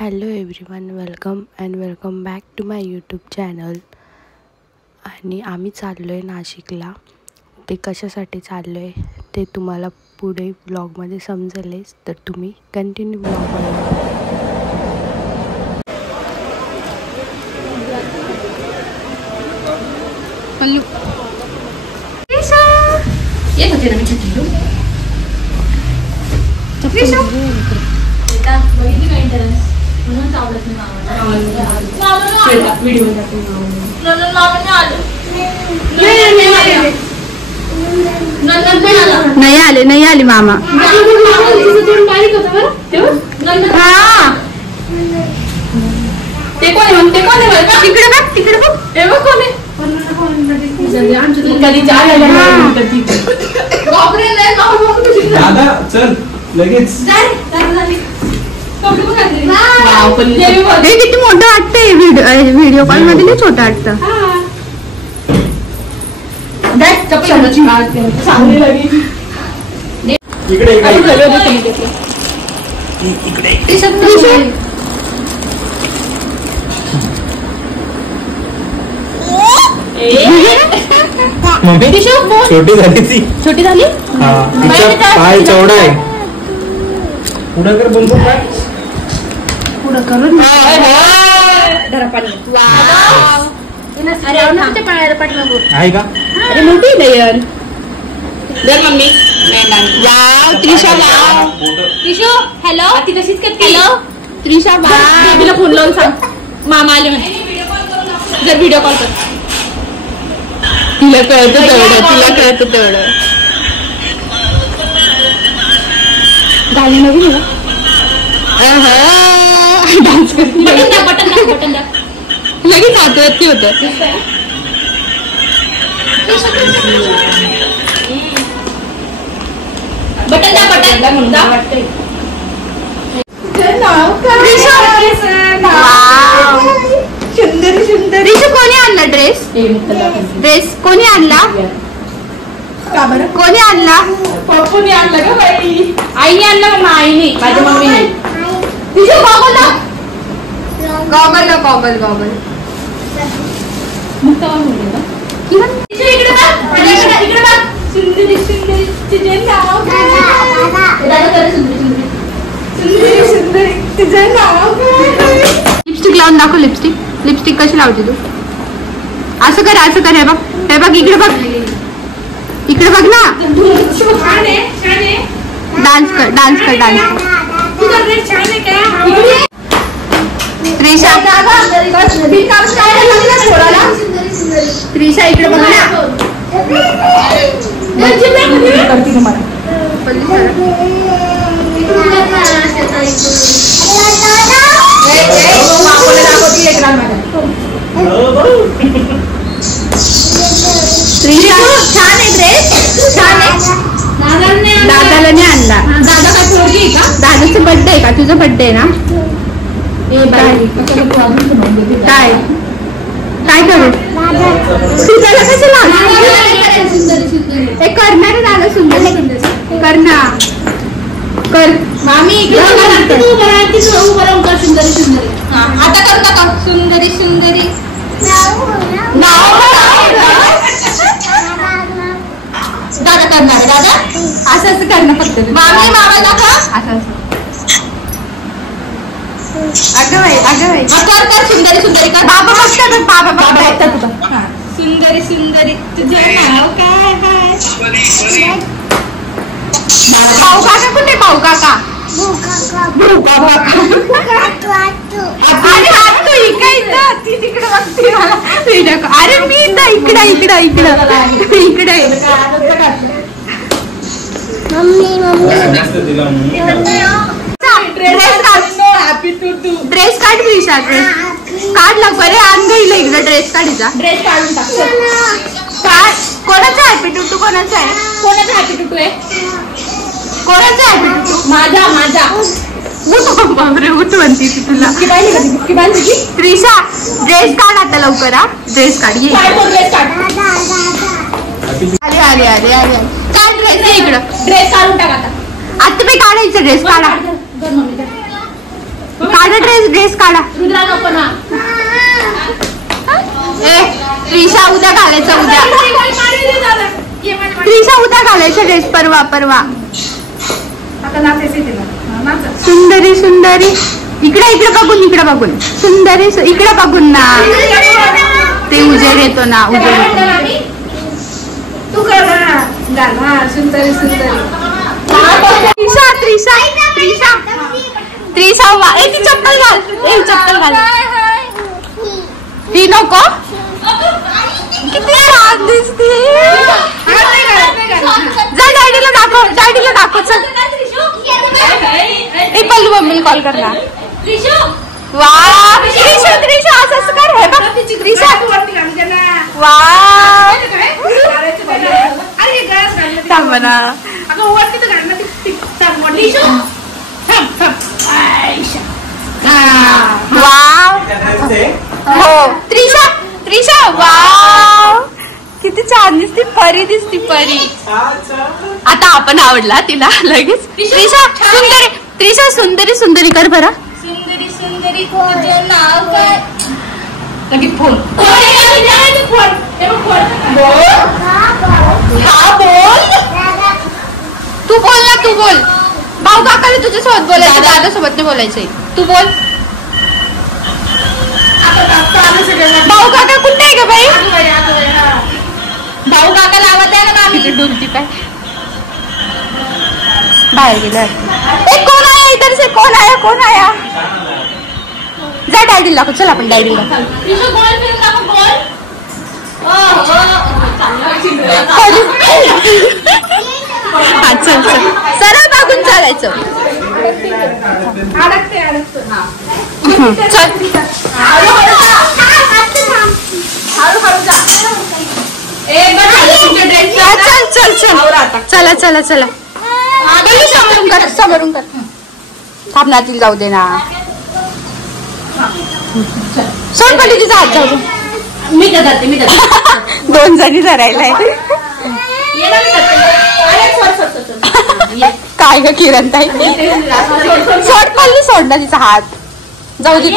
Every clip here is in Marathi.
Hello everyone, welcome back to my YouTube channel. आणि आम्ही चाललो आहे नाशिकला. ते कशासाठी चाललो आहे ते तुम्हाला पुढे ब्लॉगमध्ये समजेलच, तर तुम्ही कंटिन्यू ब्लॉग बघा. नाही आले मामा. चल लगेच. किती मोठं वाटतंय व्हिडिओ कॉल मध्ये. नाही छोटं वाटतं. छोटी झाली पाय चौडा आहे. पुढं कर बंबू पाय पुढं करून आहे का? अरे मोठी लेयर. दर मम्मी. Wow Trisha. Wow Trishu. Hello. ती कशीच करते. हॅलो त्रिशा. वाव बेबीला फोन लावून सांग मामा आले म्हणे. जर व्हिडिओ कॉल कर. तिला कळतं तेवढं. गाणी नवीन डान्स करते. बटन द्या लगेच हातवरती होतं. बटन द्या वाटतंय. सुंदर. रिशू कोणी आणला ड्रेस कोणी आणला? कोणी आणला? पप्पूने आणला का बाई? आईने आणला मम्मा. आईने. माझ्या मम्मीने. गॉगल. लिपस्टिक लावून दाखव. लिपस्टिक कशी लावते तू? असं कर. हे बघ इकडे बघ ना. डान्स कर. त्रिशा इकडे बघ ना. छान आहे ड्रेस. दादाला नाही आणला. दादा काय पोरगी आहे का? दादाचा बर्थडे आहे का? तुझा बर्थडे आहे ना? काय करू? तुझ्याला कशाला करणार आहे दादा? सुंदर कर मामी. आता कर नका. सुंदरी दादा करणार आहे. दादा असं करणं फक्त. मामी मामा दाखवा. असं अगं बाई. कर सुंदरी कर. बाबा बघतात. सुंदरी तुझं नाव काय? भाऊ काका कुठे? भाऊ काका. अरे हा तू इकडे. ती तिकडे बघते मला. अरे मी इकडे. ड्रेस काढ. विशा ड्रेस काढ लवकर. आण गईला इकडे ड्रेस काढीचा. ड्रेस काढून टाक. कोणाचा हॅपी टूटू? कोणाचा हॅपी टूटू आहे? माझा. उठ म्हणती तुला. त्रिशा ड्रेस काढ आता लवकर. ड्रेस काढ. आले. काय ड्रेस आहे इकडं? ड्रेस काढून टाक आता. मी काढायचं ड्रेस. काढा. काढा ड्रेस काढा. रुद्रा नको ना. त्रिशा उद्या घालायचं. उद्या त्रिशा उद्या घालायचं ड्रेस. परवा सुंदरी सुंदरी. इकडे बघून सुंदरी. इकडे बघून ना. ते उजेड येतो ना. उजेड तू कर ना. सुंदरी सुंदरी. त्रिशा ती चप्पल घाल. ती नको. किती छान दिसते. जा डॅडीला दाखव. चल. पल्लू मम्मीला कॉल करणार. वा त्रिशा असं कर. हे बघ त्रिशा. वा थांब ना. हो त्रिशा वाव किती छान दिसती. परी दिसती. परी. आता आपण आवडला तिला लगेच. त्रिशा सुंदरी कर बरं. सुंदरी तुझं नाव काय. लगेच फोन. तू बोल ना. तू बोल. भाऊ काकाला तुझ्यासोबत बोलायचं. दादासोबत नाही बोलायचंय. तू बोल. भाऊ काका कुठे आहे ग बाई. भाऊ काकाला आवाज द्या ना. आम्ही डुलती पाय बाहेर गेलं. कोण आया इधर से. कोण आया. जा डॅडीला दाखव. चल आपण डॅडीला. हा चल सरळ बघून चालायचं. चला समोरून कर. थांबण्यातील जाऊ दे ना. सोनपल्लीचा हात जाऊ दे. मी जाते. 2 जणी धरायलाय. काय ग किरण ताई. सोड ना तिचा हात. जाऊ दे.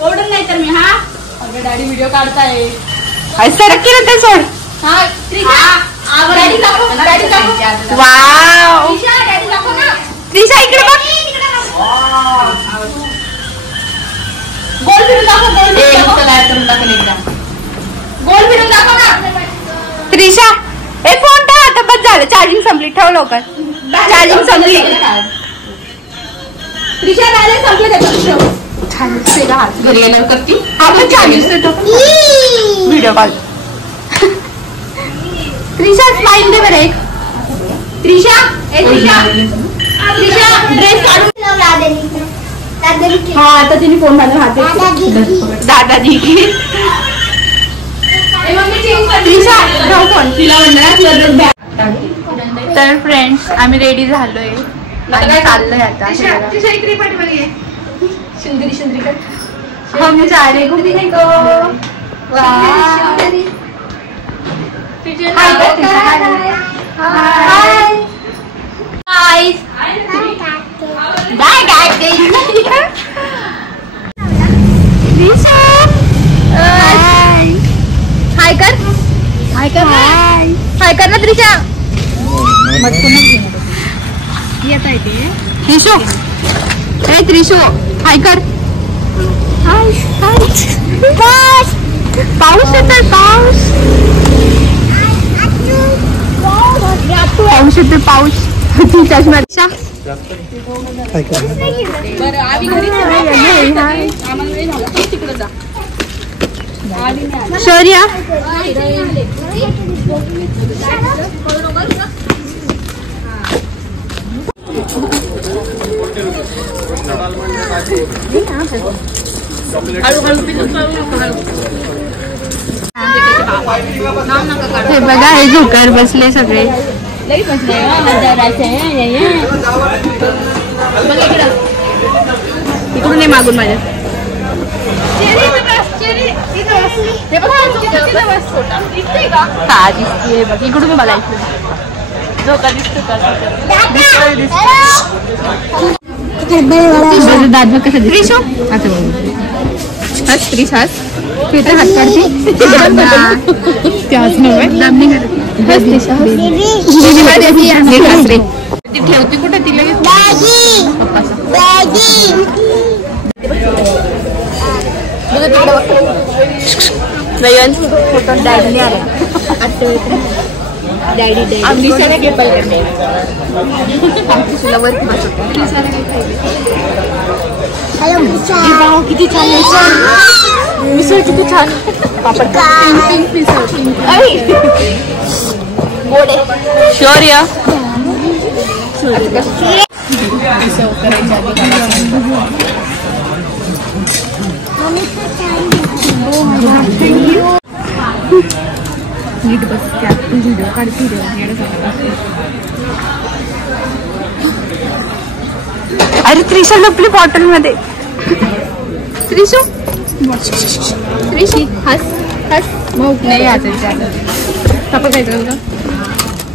ओढून नाही तर मी. Daddy video काढताय. सरक किरण ताई. सोड. वाव त्रिशा इकडे बघ. गोल फिरून दाखव. त्रिशा फोन ठेव आता. बस झालं. चार्जिंग संपली. ठेव लवकर. चार्जिंग संपली. त्रिशा चार्जिंग संपली. घरी गेल्यावर करती. आपण charging video call. Trisha smile दे बरं एक. त्रिशा ड्रेस काढून. हा आता तिने फोन माझ्या हातात. दादाजी. तर फ्रेंड्स आम्ही रेडी झालोय. चाललोय आता. हम जा रहे घूमने को. हाय कर ना त्रिशा. त्रिशू हाय कर. पाऊस येतोय. पाऊस. चष्मा. शौर्या हे बघा. हे झोक्यावर बसले सगळे. इकडून नाही मागून माझ्या. हा दिसतीये बघ. इकडून बघायचं. झोका दिसतो का. दात बघ कसं त्रिशू आता हस त्रिश हस तू इथे हात काढते त्याच नव्हे हस त्रिशा हस रे ती ठेवते कुठे तिला नयन डॅडी आला डॅडी आम्ही सगळे घेत तुला वर किती छान मिसळ किती छान पापड पिंक मिसळ गोड आहे शुअर या मिसळ करायच्या नीट बस त्यात तू व्हिडिओ काढते अरे त्रिशा लपली बॉटल मध्ये त्रिशू त्रिशी हस हस मग नाही आता पापड खायचं का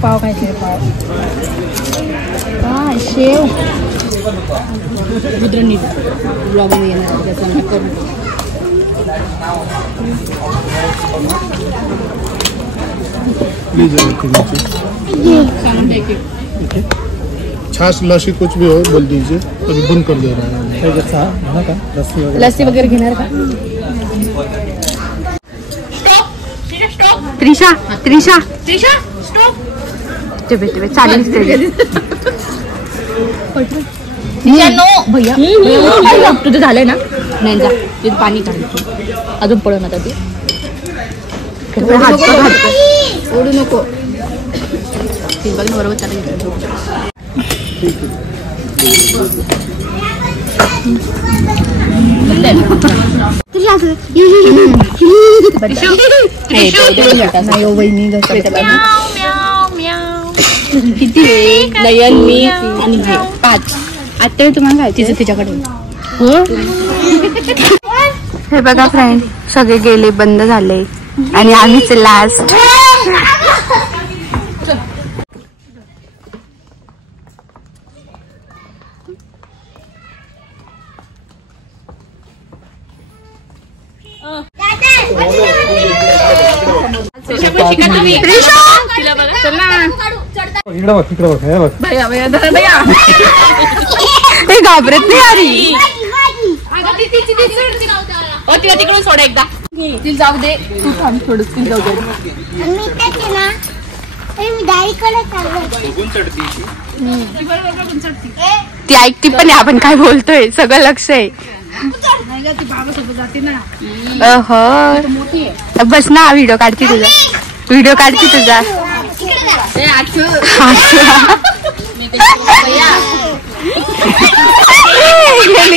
पाव खायचे पाव हा शेव रुद्र नीट ब्लॉग मध्ये येणार त्याचा करून छाछ लस्सी कुछ भी हो बोल दीजिए अभी बंद कर दे रहा है लस्सी वगैरे घेणार का त्रिशा त्रिशा त्रिशा स्टॉप चालेल नो भैया तुझं झालंय ना नाही जा तिथे पाणी काढतो अजून पडून आता ते ओढू नको बरोबर चालेल किती नयन मी आणि 5 आता तुम्हाला काय तिचं तिच्याकडे हे बघा फ्रेंड सगळे गेले बंद झाले आणि आम्हीच लास्ट घाबरत नाही अरे तिकडून सोडा एकदा ती जाऊ दे तू थांब थोडं ती जाऊ दे ती ऐकती पण आहे आपण काय बोलतोय सगळं लक्ष आहे बस ना व्हिडिओ काढते तुझा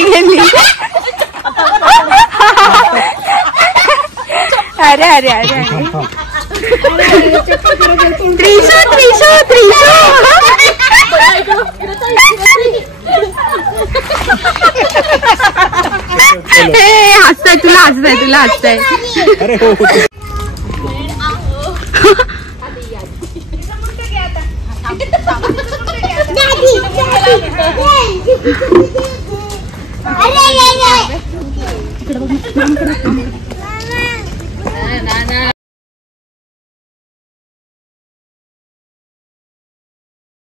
गेली अरे अरे अरे त्रिशू त्रिशू त्रिशू हसताय तुला हसताय